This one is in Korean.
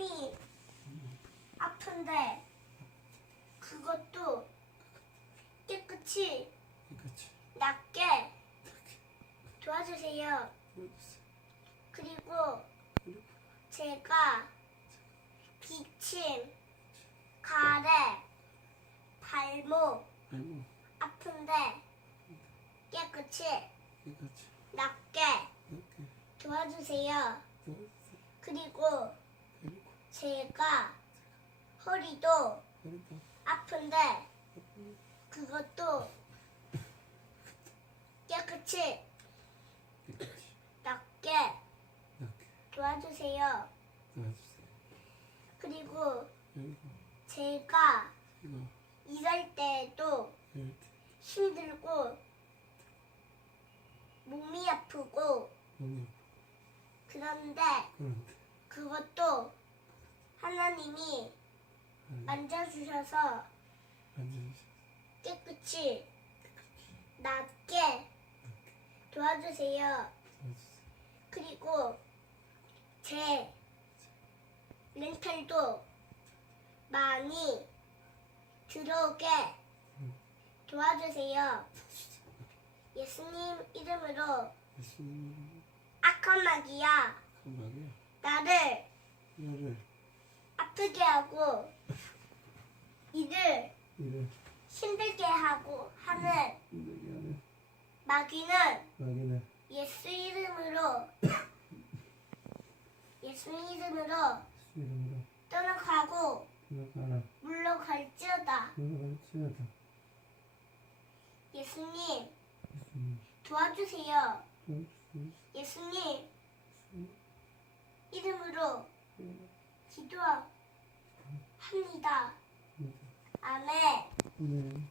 몸이 아픈데 그것도 깨끗이 그렇지. 낫게 도와주세요. 그리고 제가 기침, 가래, 발목 아이고 아픈데 깨끗이. 낫게 이렇게 도와주세요. 그리고 제가 허리도 아픈데 그것도 깨끗이. 낫게 도와주세요. 그리고 제가 일할 때도 이렇게 힘들고 몸이 아프고 그런데 그것도 하나님이 만져주셔서 앉아주세요. 깨끗이 낫게 도와주세요. 그리고 제 렌탈도 많이 들어오게 도와주세요. 예수님 이름으로 예수님 악한 마귀야. 나를 이거를 아프게 하고 이를 힘들게 하고 하는 힘들게 마귀는 마귀는 예수 이름으로 예수 이름으로 떠나가고 나가라. 물러갈지어다 물러갈지어다. 예수님 예수님 도와주세요 도와주세요. 예수님 이름으로 이름으로 기도 합니다 아멘 네. 음.